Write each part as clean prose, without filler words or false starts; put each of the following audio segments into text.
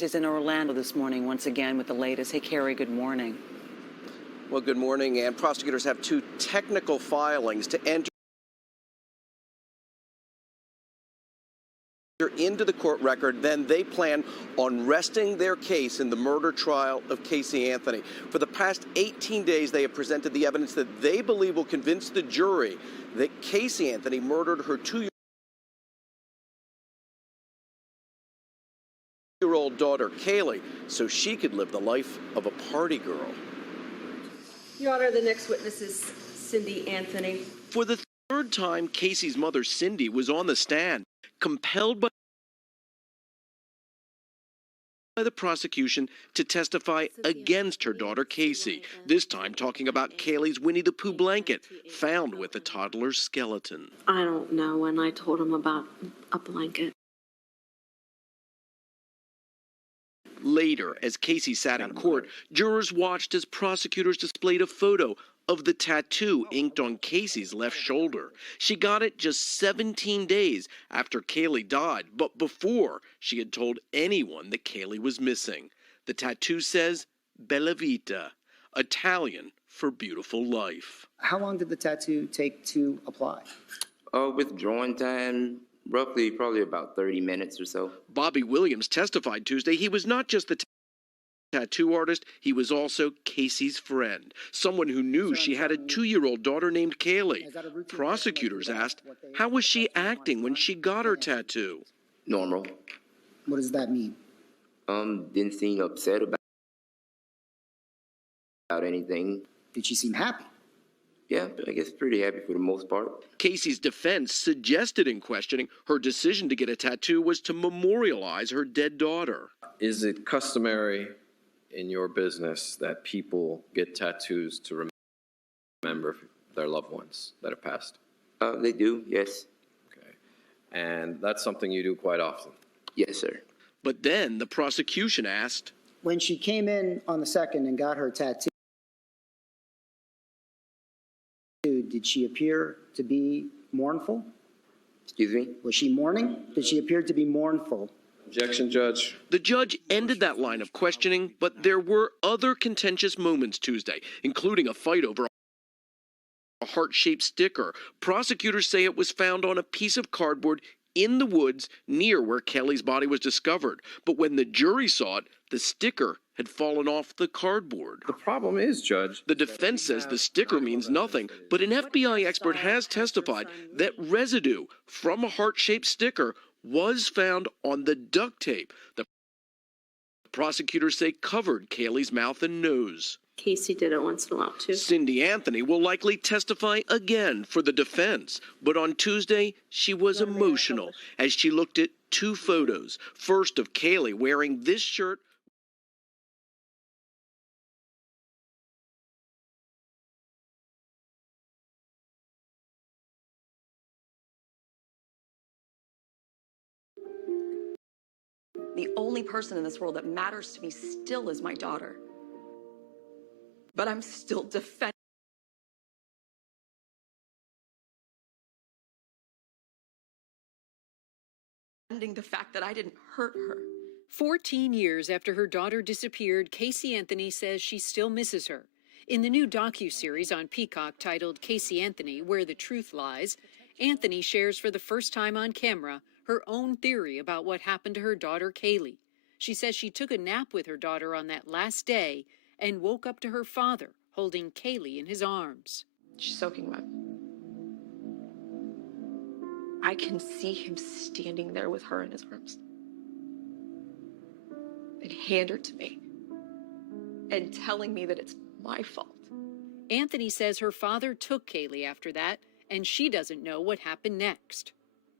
Is in Orlando this morning once again with the latest. Hey, Carrie, good morning. Well, good morning. And prosecutors have two technical filings to enter into the court record. Then they plan on resting their case in the murder trial of Casey Anthony. For the past 18 days, they have presented the evidence that they believe will convince the jury that Casey Anthony murdered her 2-year-old daughter, Kaylee, so she could live the life of a party girl. Your Honor, the next witness is Cindy Anthony. For the third time, Casey's mother, Cindy, was on the stand, compelled by the prosecution to testify against her daughter, Casey, this time talking about Kaylee's Winnie the Pooh blanket found with the toddler's skeleton. I don't know when I told him about a blanket. Later, as Casey sat in court, jurors watched as prosecutors displayed a photo of the tattoo inked on Casey's left shoulder. She got it just 17 days after Kaylee died, but before she had told anyone that Kaylee was missing. The tattoo says Bella Vita, Italian for beautiful life. How long did the tattoo take to apply? With drawing time, roughly probably about 30 minutes or so. Bobby Williams testified Tuesday he was not just the tattoo artist, he was also Casey's friend, someone who knew she had a 2-year-old daughter named Kaylee. Prosecutors asked, how was she acting when she got her tattoo? Normal. What does that mean? Didn't seem upset about anything. Did she seem happy? Yeah, I guess pretty happy for the most part. Casey's defense suggested in questioning her decision to get a tattoo was to memorialize her dead daughter. Is it customary in your business that people get tattoos to remember their loved ones that have passed? They do, yes. Okay. And that's something you do quite often? Yes, sir. But then the prosecution asked, When she came in on the 2nd and got her tattoo, did she appear to be mournful? Excuse me? Was she mourning? Did she appear to be mournful? Objection, Judge. The judge ended that line of questioning, but there were other contentious moments Tuesday, including a fight over a heart-shaped sticker. Prosecutors say it was found on a piece of cardboard in the woods near where Kelly's body was discovered. But when the jury saw it, the sticker had fallen off the cardboard. The problem is, Judge, the defense says the sticker means nothing, but an FBI expert has testified that residue from a heart-shaped sticker was found on the duct tape the prosecutors say covered Kaylee's mouth and nose. Casey did it once in a while, too. Cindy Anthony will likely testify again for the defense, but on Tuesday, she was emotional as she looked at two photos. First of Kaylee wearing this shirt The only person in this world that matters to me still is my daughter. But I'm still defending the fact that I didn't hurt her. 14 years after her daughter disappeared, Casey Anthony says she still misses her. In the new docuseries on Peacock titled Casey Anthony, Where the Truth Lies, Anthony shares for the first time on camera her own theory about what happened to her daughter, Kaylee. She says she took a nap with her daughter on that last day and woke up to her father holding Kaylee in his arms. She's soaking wet. I can see him standing there with her in his arms and hand her to me and telling me that it's my fault. Anthony says her father took Kaylee after that, and she doesn't know what happened next.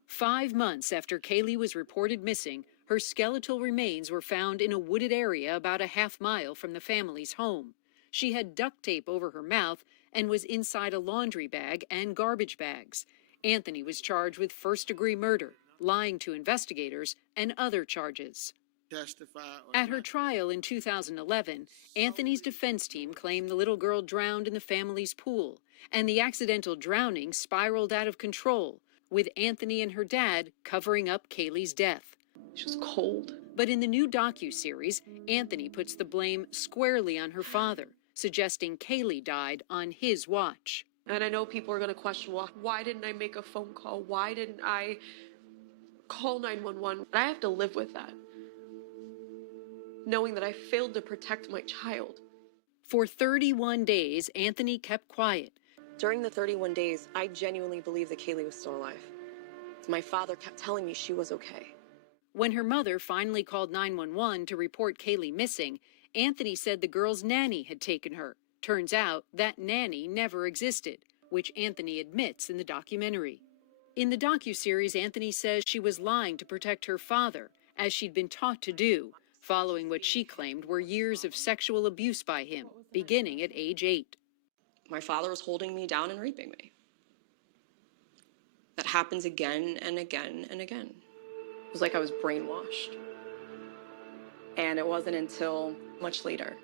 5 months after Kaylee was reported missing, her skeletal remains were found in a wooded area about a half-mile from the family's home. She had duct tape over her mouth and was inside a laundry bag and garbage bags. Anthony was charged with first-degree murder, lying to investigators, and other charges. At her trial in 2011, Anthony's defense team claimed the little girl drowned in the family's pool, and the accidental drowning spiraled out of control, with Anthony and her dad covering up Kaylee's death. She was cold, But in the new docuseries, Anthony puts the blame squarely on her father, suggesting Kaylee died on his watch. And I know people are going to question, well, why didn't I make a phone call? Why didn't I call 911? But I have to live with that, knowing that I failed to protect my child. For 31 days, Anthony kept quiet. During the 31 days, I genuinely believed that Kaylee was still alive. My father kept telling me she was okay. When her mother finally called 911 to report Kaylee missing, Anthony said the girl's nanny had taken her. Turns out that nanny never existed, which Anthony admits in the documentary. In the docuseries, Anthony says she was lying to protect her father, as she'd been taught to do, following what she claimed were years of sexual abuse by him, beginning at age 8. My father was holding me down and raping me. That happens again and again and again. It was like I was brainwashed. And it wasn't until much later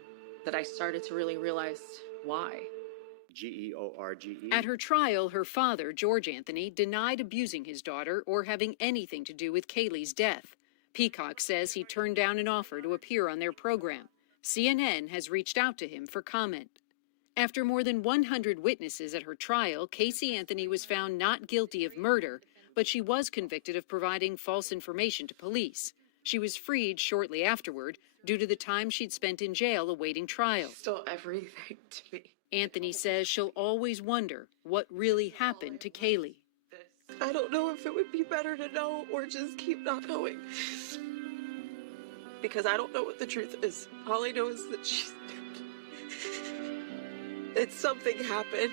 that I started to really realize why. George. At her trial, her father, George Anthony, denied abusing his daughter or having anything to do with Kaylee's death. Peacock says he turned down an offer to appear on their program. CNN has reached out to him for comment. After more than 100 witnesses at her trial, Casey Anthony was found not guilty of murder, but she was convicted of providing false information to police. She was freed shortly afterward due to the time she'd spent in jail awaiting trial. Still everything to me. Anthony says she'll always wonder what really happened to Kaylee. I don't know if it would be better to know or just keep not knowing. Because I don't know what the truth is. All I know is that it's something happened.